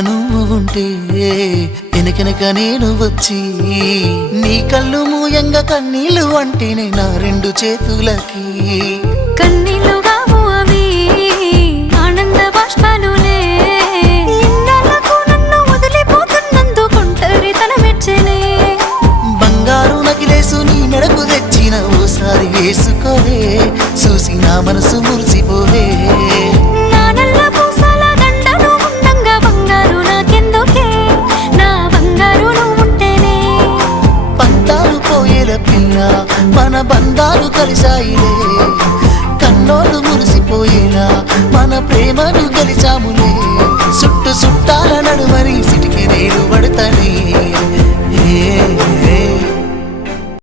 నువ్వు ఉంటే వెనకెనక నేను వచ్చి నీ కళ్ళు మూయంగా కన్నీళ్ళు అంటేనే నా రెండు చేతులకి కన్నీళ్ళుగావు అవి ఆనంద బాష్పాలులే ఇన్నాళ్ళకు నన్ను వదిలిపోతున్నందుకుంటరి తల మెచ్చలే బంగారు నకిలేసు నీ మెడకు తెచ్చిన ఓసారి వేసుకోవే చూసి నా మనసు మురిసిపోవే పిల్ల మన బంధాలు కలిసాయిలే కన్నోళ్ళు మురిసిపోయేలా మన ప్రేమను గెలిచాములే చుట్టాల నడుమని సిటికి నేను పడతానే